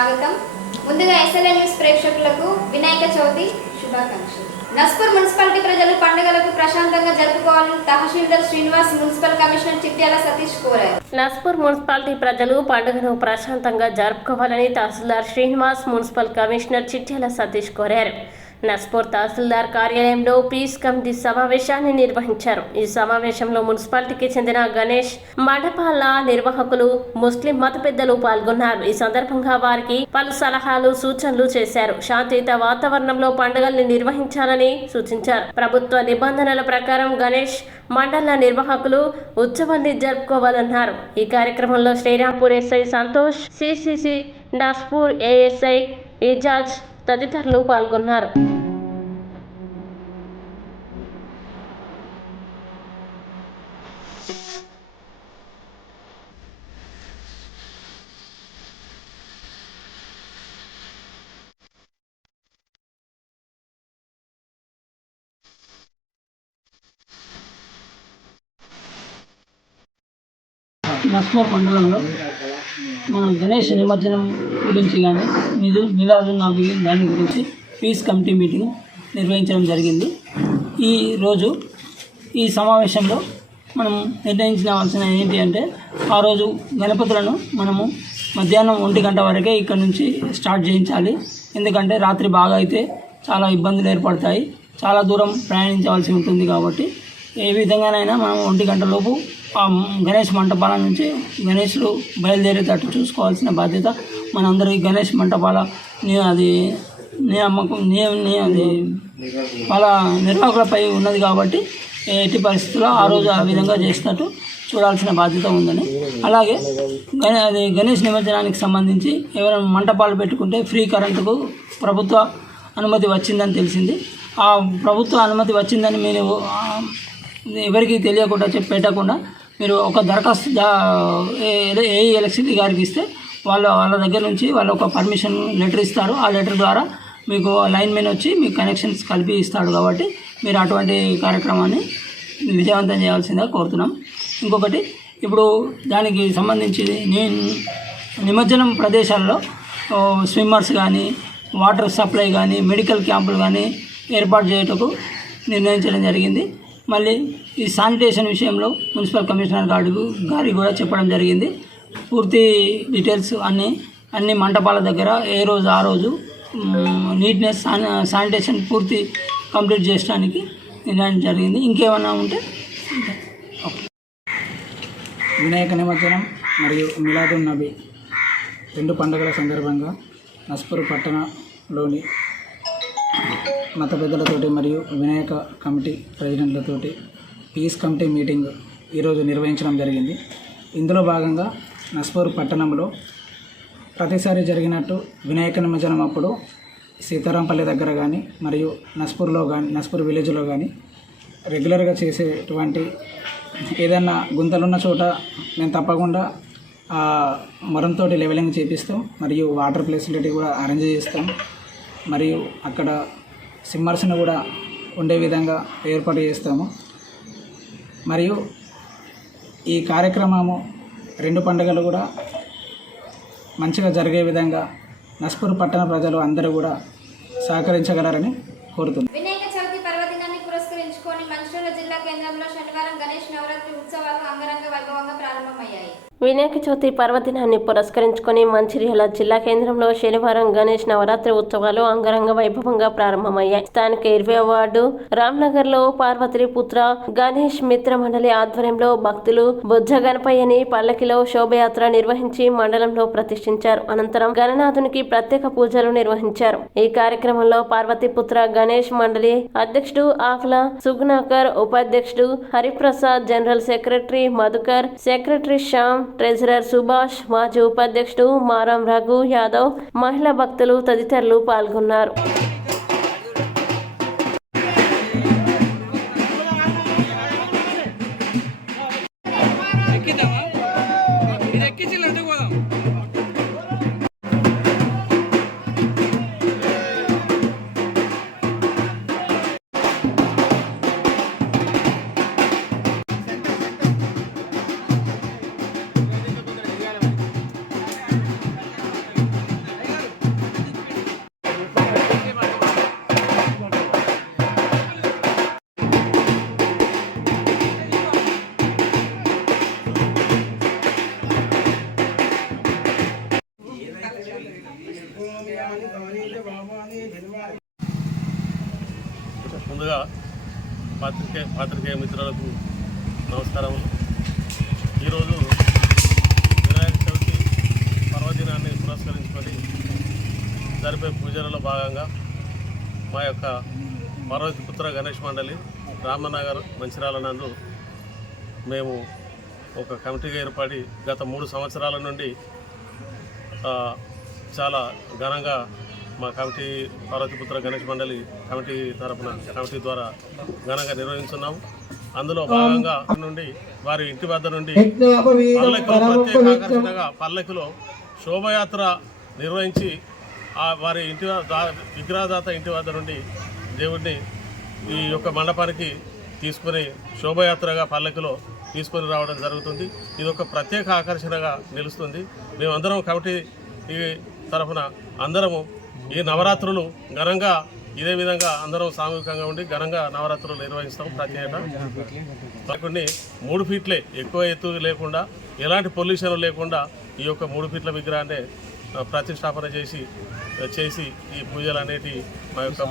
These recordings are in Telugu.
స్వాగతం. ముందుగా ఎస్ఎల్ఎన్ న్యూస్ ప్రేక్షకులకు వినాయక చవితి శుభాకాంక్షలు. నస్పూర్ మున్సిపాలిటీ ప్రజలు పండుగలకు ప్రశాంతంగా జరుపుకోవాలని తహసీల్దార్ శ్రీనివాస్, మున్సిపల్ కమిషనర్ చిట్యాల సతీష్ కోరారు. నస్పూర్ మున్సిపాలిటీ ప్రజలు పండుగను ప్రశాంతంగా జరుపుకోవాలని తహసీల్దార్ శ్రీనివాస్, మున్సిపల్ కమిషనర్ చిట్యాల సతీష్ కోరారు. నస్పూర్ తహసీల్దార్ కార్యాలయంలో పీస్ కమిటీ సమావేశాన్ని నిర్వహించారు. ఈ సమావేశంలో మున్సిపాలిటీకి చెందిన గణేష్ మండపాల నిర్వాహకులు, ముస్లిం మత పెద్దలు పాల్గొన్నారు. ఈ సందర్భంగా వారికి పలు సలహాలు, సూచనలు చేశారు. శాంతియుత వాతావరణంలో పండుగల్ని నిర్వహించాలని సూచించారు. ప్రభుత్వ నిబంధనల ప్రకారం గణేష్ మండల నిర్వాహకులు ఉత్సవాన్ని జరుపుకోవాలన్నారు. ఈ కార్యక్రమంలో Srirampur SI Santosh, CCC Naspur ASI Ijaz తదితరులు పాల్గొన్నారు. నస్పూర్ మండలంలో మన గణేష్ నిమజ్జనం గురించి కానీ మిలాదు నబీ దాని గురించి పీస్ కమిటీ మీటింగ్ నిర్వహించడం జరిగింది. ఈ సమావేశంలో మనం నిర్ణయించవలసిన ఏంటి అంటే, ఆ రోజు గణపతులను మనము మధ్యాహ్నం 1 గంట వరకే ఇక్కడ నుంచి స్టార్ట్ చేయించాలి. ఎందుకంటే రాత్రి బాగా అయితే చాలా ఇబ్బందులు ఏర్పడతాయి, చాలా దూరం ప్రయాణించవలసి ఉంటుంది. కాబట్టి ఏ విధంగానైనా మనం 1 గంట లోపు ఆ గణేష్ మంటపాల నుంచి గణేష్లు బయలుదేరేటట్టు చూసుకోవాల్సిన బాధ్యత మనందరి గణేష్ మంటపాల వాళ్ళ నిర్వాహకులపై ఉన్నది. కాబట్టి ఎట్టి పరిస్థితుల్లో ఆ రోజు ఆ విధంగా చేసినట్టు చూడాల్సిన బాధ్యత ఉందని, అలాగే గణేష్ నిమజ్జనానికి సంబంధించి ఎవరైనా మంటపాలు పెట్టుకుంటే ఫ్రీ కరెంటుకు ప్రభుత్వ అనుమతి వచ్చిందని తెలిసింది. ఆ ప్రభుత్వ అనుమతి వచ్చిందని మీరు ఎవరికి తెలియకుండా పెట్టకుండా మీరు ఒక దరఖాస్తు ఏ ఎలక్ట్రిసిటీ గారికి ఇస్తే వాళ్ళ దగ్గర నుంచి వాళ్ళు ఒక పర్మిషన్ లెటర్ ఇస్తారు. ఆ లెటర్ ద్వారా మీకు లైన్ మెన్ వచ్చి మీకు కనెక్షన్స్ కలిపి ఇస్తాడు. కాబట్టి మీరు అటువంటి కార్యక్రమాన్ని విజయవంతం చేయాల్సిందిగా కోరుతున్నాం. ఇంకొకటి, ఇప్పుడు దానికి సంబంధించి నిమజ్జనం ప్రదేశాల్లో స్విమ్మర్స్ కానీ, వాటర్ సప్లై కానీ, మెడికల్ క్యాంపులు కానీ ఏర్పాటు చేయటకు నిర్ణయించడం జరిగింది. మళ్ళీ ఈ శానిటేషన్ విషయంలో మున్సిపల్ కమిషనర్ గారికి కూడా చెప్పడం జరిగింది. పూర్తి డీటెయిల్స్ అన్ని మంటపాల దగ్గర ఏ రోజు ఆ రోజు నీట్నెస్, శానిటేషన్ పూర్తి కంప్లీట్ చేయడానికి నిర్ణయం జరిగింది. ఇంకేమన్నా ఉంటే వినాయక నిమజ్జనం మరియు మిలాదున్ నబీ 2 పండుగల సందర్భంగా నస్పూర్ పట్టణంలోని మత పెద్దలతోటి మరియు వినాయక కమిటీ ప్రెసిడెంట్లతోటి పీస్ కమిటీ మీటింగ్ ఈరోజు నిర్వహించడం జరిగింది. ఇందులో భాగంగా నస్పూర్ పట్టణంలో ప్రతిసారి జరిగినట్టు వినాయక నిమజ్జనం అప్పుడు సీతారాంపల్లి దగ్గర కానీ మరియు నస్పూర్ విలేజ్లో కానీ రెగ్యులర్గా చేసేటువంటి ఏదైనా గుంతలున్న చోట మేము తప్పకుండా మొరంతో లెవెలింగ్ చేపిస్తాం మరియు వాటర్ ఫెసిలిటీ కూడా అరేంజ్ చేస్తాం. మరియు అక్కడ సిమ్మర్స్ను కూడా ఉండే విధంగా ఏర్పాటు చేస్తాము. మరియు ఈ కార్యక్రమము 2 పండుగలు కూడా మంచిగా జరిగే విధంగా నస్పూర్ పట్టణ ప్రజలు అందరూ కూడా సహకరించగలరని కోరుతున్నాను. వినాయక చవితి పర్వదినాన్ని పురస్కరించుకొని మంచిర్యాల జిల్లా కేంద్రంలో శనివారం గణేష్ నవరాత్రి ఉత్సవాలు అంగరంగ వైభవంగా ప్రారంభమయ్యాయి. వినాయక చవితి పర్వదినాన్ని పురస్కరించుకొని మంచిర్యాల జిల్లా కేంద్రంలో శనివారం గణేష్ నవరాత్రి ఉత్సవాలు అంగరంగ వైభవంగా ప్రారంభమయ్యాయి. స్థానిక 20వ వార్డు రామ్నగర్ లో పార్వతి పుత్ర గణేష్ మిత్ర మండలి ఆధ్వర్యంలో భక్తులు బొజ్జ గణపయ్యని పల్లకిలో శోభయాత్ర నిర్వహించి మండలంలో ప్రతిష్ఠించారు. అనంతరం గణనాథునికి ప్రత్యేక పూజలు నిర్వహించారు. ఈ కార్యక్రమంలో పార్వతి పుత్ర గణేష్ మండలి అధ్యక్షుడు ఆకుల సుగ్నాకర్, ఉపాధ్యక్షుడు Hariprasad, general secretary Madhukar, secretary Shyam, treasurer Subhash, మాజీ ఉపాధ్యక్షుడు మారం రఘు యాదవ్, మహిళా భక్తులు తదితరులు పాల్గొన్నారు. పాత్రికేయ మిత్రులకు నమస్కారం. ఈరోజు వినాయక చవితి పర్వదినాన్ని పురస్కరించుకొని జరిపే పూజలలో భాగంగా మా యొక్క పార్వతీపుత్ర గణేష్ మండలి రామనగర్ మంచిర్యాల నందు మేము ఒక కమిటీగా ఏర్పడి గత 3 సంవత్సరాల నుండి చాలా ఘనంగా మా కమిటీ పార్వతీపుత్ర గణేష్ మండలి కమిటీ కమిటీ ద్వారా ఘనంగా నిర్వహిస్తున్నాము. అందులో భాగంగా నుండి వారి ఇంటి వద్ద నుండి పల్లెకులో ప్రత్యేక ఆకర్షణగా పల్లెకులో శోభయాత్ర నిర్వహించి వారి ఇంటి విగ్రహదాత ఇంటి వద్ద నుండి దేవుడిని ఈ యొక్క మండపానికి తీసుకుని శోభయాత్రగా పల్లెకులో తీసుకొని రావడం జరుగుతుంది. ఇది ఒక ప్రత్యేక ఆకర్షణగా నిలుస్తుంది. మేమందరం కమిటీ ఈ తరఫున అందరము ఈ నవరాత్రులు ఘనంగా ఇదే విధంగా అందరం సామూహికంగా ఉండి ఘనంగా నవరాత్రులు నిర్వహిస్తాం. ప్రతి ఏటా కొన్ని 3 ఫీట్లే ఎక్కువ ఎత్తు లేకుండా ఎలాంటి పొల్యూషన్ లేకుండా ఈ యొక్క 3 ఫీట్ల విగ్రహాన్ని ప్రతిష్టాపన చేసి ఈ పూజలు అనేటి మా యొక్క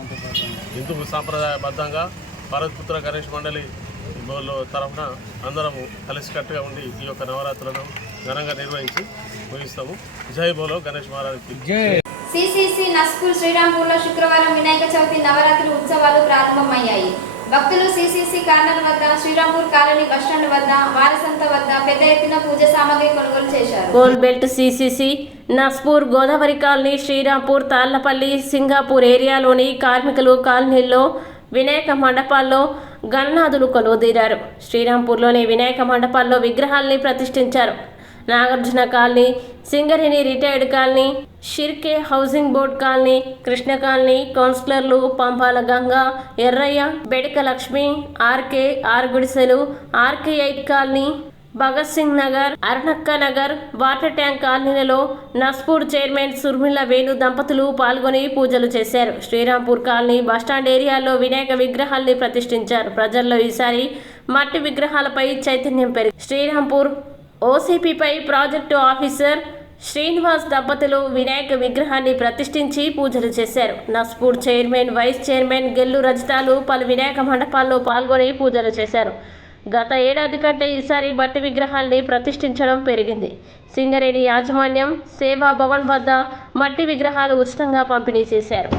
హిందూ సాంప్రదాయబద్ధంగా పార్వతీపుత్ర గణేష్ మండలి తరఫున అందరము కలిసికట్టుగా ఉండి ఈ యొక్క నవరాత్రులను ఘనంగా నిర్వహించి ముగిస్తాము. జై బోలో గణేష్ మహారాజ్కి జై. సిసిసి నస్పూర్ శ్రీరాంపూర్లో శుక్రవారం వినాయక చవితి నవరాత్రి ఉత్సవాలు ప్రారంభమయ్యాయి. భక్తులు సిసిసి కార్నర్ వద్ద, శ్రీరాంపూర్ కాలనీ బస్టాండ్ వద్ద, వారసంత వద్ద పెద్ద ఎత్తున పూజ సామాగ్రి కొనుగోలు చేశారు. Gold belt CCC Naspur, Godavari colony, Srirampur, Tallapalli, Singapur ఏరియాలోని కార్మికులు కాలనీల్లో వినాయక మండపాల్లో గణనాథులు కొలువుదీరారు. శ్రీరాంపూర్లోని వినాయక మండపాల్లో విగ్రహాల్ని ప్రతిష్ఠించారు. Nagarjuna colony, Singareni retired colony, Shirke housing board colony, Krishna colony కౌన్సిలర్లు పంపాల గంగా, ఎర్రయ్య, బెడక లక్ష్మి, ఆర్కే, గుడిసెలు, RK 8 colony, Bhagat Singh Nagar, Arunakka Nagar, water tank కాలనీలలో నస్పూర్ చైర్మన్ సుర్మిల వేణు దంపతులు పాల్గొని పూజలు చేశారు. శ్రీరాంపూర్ కాలనీ బస్టాండ్ ఏరియాలో వినాయక విగ్రహాల్ని ప్రతిష్ఠించారు. ప్రజల్లో ఈసారి మట్టి విగ్రహాలపై చైతన్యం పెరిగింది. శ్రీరాంపూర్ ఓసీపీపై ప్రాజెక్టు ఆఫీసర్ శ్రీనివాస్ దంపతులు వినాయక విగ్రహాన్ని ప్రతిష్ఠించి పూజలు చేశారు. Naspur chairman, vice chairman Gellu రజితాలు పలు వినాయక మండపాల్లో పాల్గొని పూజలు చేశారు. గత ఏడాది కంటే ఈసారి మట్టి విగ్రహాల్ని ప్రతిష్ఠించడం పెరిగింది. సింగరేణి యాజమాన్యం సేవా భవన్ వద్ద మట్టి విగ్రహాలు ఉచితంగా పంపిణీ చేశారు.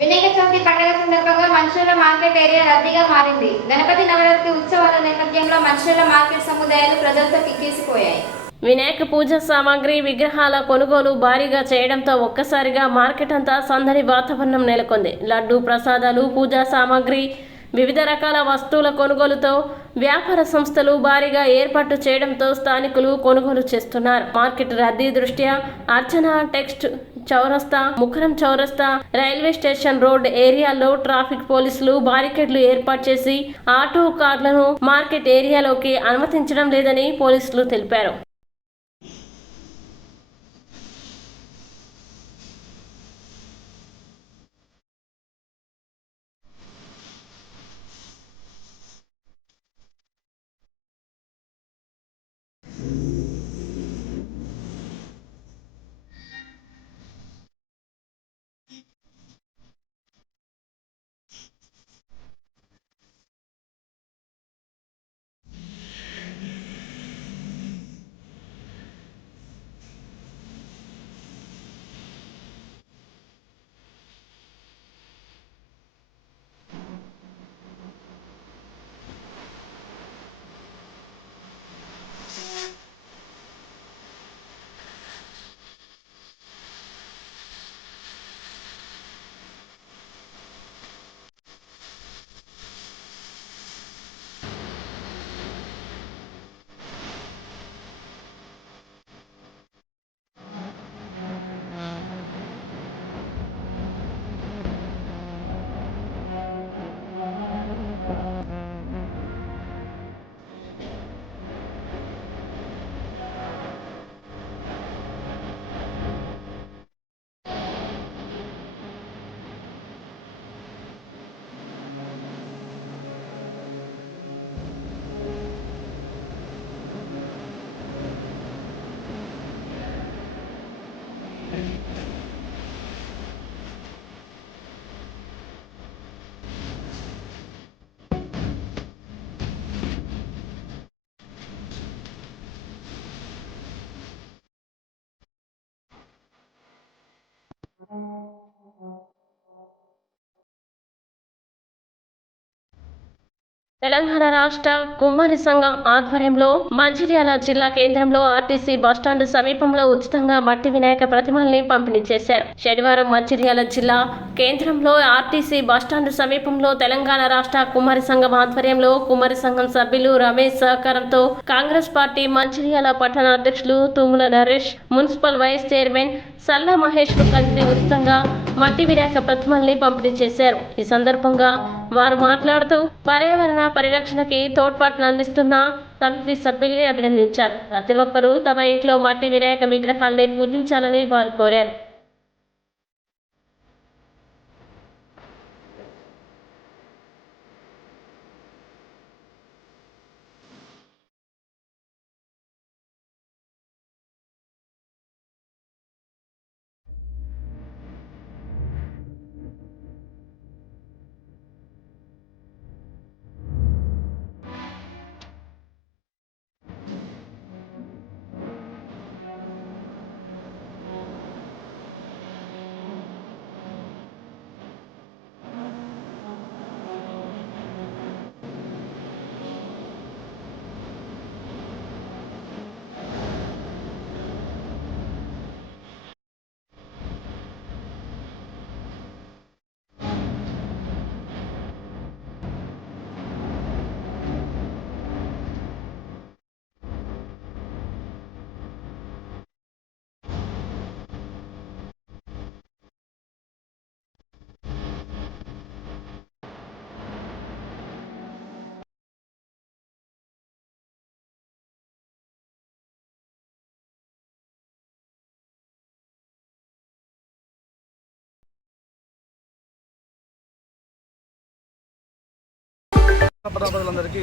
వినాయక చవితి పండుగ సందర్భంగా మంచిర్యాల మార్కెట్ ఏరియా రద్దీగా మారింది. గణపతి నవరాత్రి ఉత్సవాల నేపథ్యంలో మంచిర్యాల మార్కెట్ సముదాయాలు ప్రజలతో కిక్కిసిపోయాయి. వినాయక పూజ సామాగ్రి, విగ్రహాల కొనుగోలు భారీగా చేయడంతో ఒక్కసారిగా మార్కెట్ అంతా సందడి వాతావరణం నెలకొంది. లడ్డు, ప్రసాదాలు, పూజా సామాగ్రి, వివిధ రకాల వస్తువుల కొనుగోలుతో వ్యాపార సంస్థలు భారీగా ఏర్పాటు చేయడంతో స్థానికులు కొనుగోలు చేస్తున్నారు. మార్కెట్ రద్దీ దృష్ట్యా అర్చన టెక్స్ట్ చౌరస్తా, ముఖరం చౌరస్తా, రైల్వే స్టేషన్ రోడ్ ఏరియాలో ట్రాఫిక్ పోలీసులు బారికేడ్లు ఏర్పాటు చేసి ఆటో, కార్లను మార్కెట్ ఏరియాలోకి అనుమతించడం లేదని పోలీసులు తెలిపారు. తెలంగాణ రాష్ట్ర కుమ్మరి సంఘం ఆధ్వర్యంలో మంచిర్యాల జిల్లా కేంద్రంలో ఆర్టీసీ బస్టాండ్ సమీపంలో ఉచితంగా మట్టి వినాయక ప్రతిమల్ని పంపిణీ చేశారు. శనివారం మంచిర్యాల జిల్లా కేంద్రంలో ఆర్టీసీ బస్టాండ్ సమీపంలో తెలంగాణ రాష్ట్ర కుమ్మరి సంఘం ఆధ్వర్యంలో కుమ్మరి సంఘం సభ్యులు రమేష్ సహకారంతో కాంగ్రెస్ పార్టీ మంచిర్యాల పట్టణ అధ్యక్షులు Tummala Naresh, municipal vice chairman Salla Mahesh కు కలిసి ఉచితంగా మట్టి వినాయక ప్రతిమల్ని పంపిణీ చేశారు. ఈ సందర్భంగా వారు మాట్లాడుతూ పర్యావరణ పరిరక్షణకి తోడ్పాటును అందిస్తున్న సమితి సభ్యుల్ని అభినందించారు. ప్రతి ఒక్కరూ తమ ఇంట్లో మట్టి వినాయక విగ్రహాల్ని పూజించాలని వారు కోరారు. ప్రజలందరికీ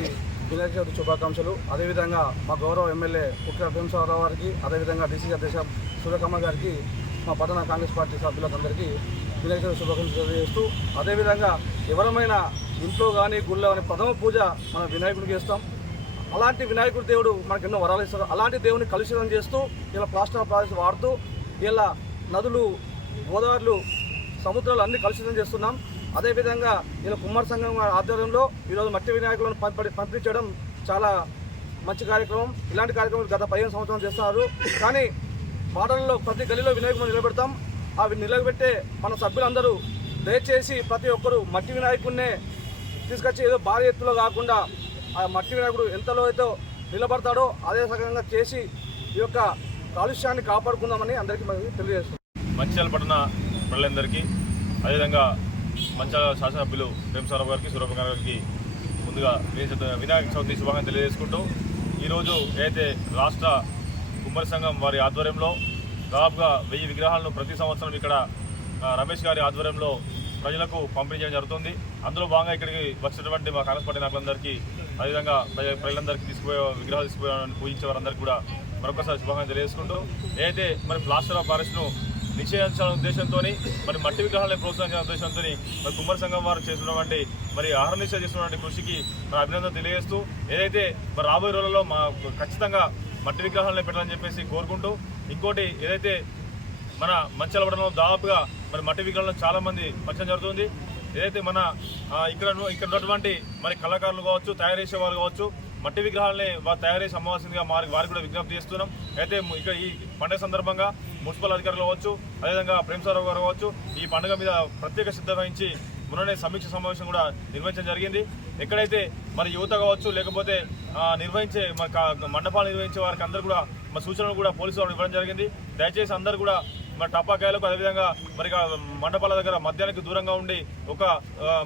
వినాయక చవితి శుభాకాంక్షలు. అదేవిధంగా మా గౌరవ ఎమ్మెల్యే కుట్ర భీమసారావు గారికి, అదేవిధంగా డీసీ అధ్యక్ష సూర్యకమ్మ గారికి, మా పట్టణ కాంగ్రెస్ పార్టీ సభ్యులందరికీ వినాయక చవితి శుభాకాంక్షలు తెలియజేస్తూ, అదేవిధంగా ఎవరమైనా ఇంట్లో కానీ గుళ్ళో కానీ ప్రథమ పూజ మన వినాయకుడికి చేస్తాం. అలాంటి వినాయకుడి దేవుడు మనకు ఎన్నో వరాలు ఇస్తారు. అలాంటి దేవుని కలుషితం చేస్తూ ఇలా ప్లాస్టర్ ఆఫ్ ప్యారిస్ వాడుతూ ఇలా నదులు, గోదావరిలు, సముద్రాలు అన్ని కలుషితం చేస్తున్నాం. అదేవిధంగా ఇలా కుమ్మరి సంఘం ఆధ్వర్యంలో ఈరోజు మట్టి వినాయకులను పంపించడం చాలా మంచి కార్యక్రమం. ఇలాంటి కార్యక్రమం గత 15 సంవత్సరాలు చేస్తున్నారు. కానీ పాటలలో ప్రతి గల్లీలో వినాయకులను నిలబెడతాం. అవి నిలబెట్టే మన సభ్యులందరూ దయచేసి ప్రతి ఒక్కరూ మట్టి వినాయకుడినే తీసుకొచ్చి ఏదో భారీ ఎత్తులో కాకుండా ఆ మట్టి వినాయకుడు ఎంతలో అయితే నిలబడతాడో అదే సగంగా చేసి ఈ యొక్క కాలుష్యాన్ని కాపాడుకుందామని అందరికీ మనం తెలియజేస్తున్నాం. మంచిర్యాల పట్టణ ప్రజలందరికీ, అదేవిధంగా మంచిర్యాల శాసనసభ్యులు భీమసారావు గారికి, సూర్యకమ్మ గారికి ముందుగా వినాయక చవితి శుభాకాంక్షలు తెలియజేసుకుంటూ, ఈరోజు ఏదైతే రాష్ట్ర కుమ్మరి సంఘం వారి ఆధ్వర్యంలో దాదాపుగా 1000 విగ్రహాలను ప్రతి సంవత్సరం ఇక్కడ రమేష్ గారి ఆధ్వర్యంలో ప్రజలకు పంపిణీ చేయడం జరుగుతుంది. అందులో భాగంగా ఇక్కడికి వచ్చినటువంటి మా కాంగ్రెస్ పార్టీ నాయకులందరికీ, అదేవిధంగా ప్రజలందరికీ విగ్రహాలు తీసుకుపోయి పూజించే వారందరికీ కూడా మరొకసారి శుభాకాంక్షలు తెలియజేసుకుంటూ, ఏదైతే మరి ప్లాస్టర్ ఆఫ్ ప్యారిస్ను నిషేధించాలనే ఉద్దేశంతో, మరి మట్టి విగ్రహాలను ప్రోత్సహించాలనే ఉద్దేశంతో మరి కుమ్మరి సంఘం వారు చేస్తున్నటువంటి మరి ఆహర్నిశ చేస్తున్నటువంటి కృషికి మరి అభినందన తెలియజేస్తూ, ఏదైతే మరి రాబోయే రోజులలో ఖచ్చితంగా మట్టి విగ్రహాలను పెట్టాలని చెప్పేసి కోరుకుంటూ, ఇంకోటి ఏదైతే మన మంచిర్యాల పట్టణంలో దాదాపుగా మరి మట్టి విగ్రహాలను చాలామంది పంచడం జరుగుతుంది. ఏదైతే మన ఇక్కడ ఉన్నటువంటి మరి కళాకారులు కావచ్చు, తయారు చేసే వాళ్ళు కావచ్చు, మట్టి విగ్రహాలని వారు తయారు చేసి అమ్మవలసిందిగా వారికి కూడా విజ్ఞప్తి చేస్తున్నాం. అయితే ఇక్కడ ఈ పండుగ సందర్భంగా మున్సిపల్ అధికారులు కావచ్చు, అదేవిధంగా భీమసారావు గారు కావచ్చు, ఈ పండుగ మీద ప్రత్యేక శ్రద్ధ వహించి మొన్ననే సమీక్ష సమావేశం కూడా నిర్వహించడం జరిగింది. ఎక్కడైతే మరి యువత కావచ్చు, లేకపోతే నిర్వహించే మండపాలు నిర్వహించే వారికి అందరూ కూడా మా సూచనలు కూడా పోలీసు వారు ఇవ్వడం జరిగింది. దయచేసి అందరూ కూడా మరి టపాకాయలకు, అదేవిధంగా మరి మండపాల దగ్గర మద్యానికి దూరంగా ఉండి ఒక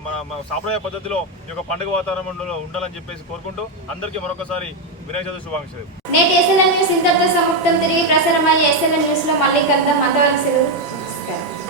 మన సాంప్రదాయ పద్ధతిలో ఈ యొక్క పండుగ వాతావరణంలో ఉండాలని చెప్పేసి కోరుకుంటూ అందరికీ మరొకసారి వినాయక చవితి శుభాకాంక్షలు. నేటి ఎస్ఎల్ఎన్ న్యూస్ ఇంతటితో సమాప్తం. తిరిగి ప్రసారమయ్యే ఎస్ఎల్ఎన్ న్యూస్ లో మళ్ళీ కలుద్దాం. అంతవరకు సెలవు.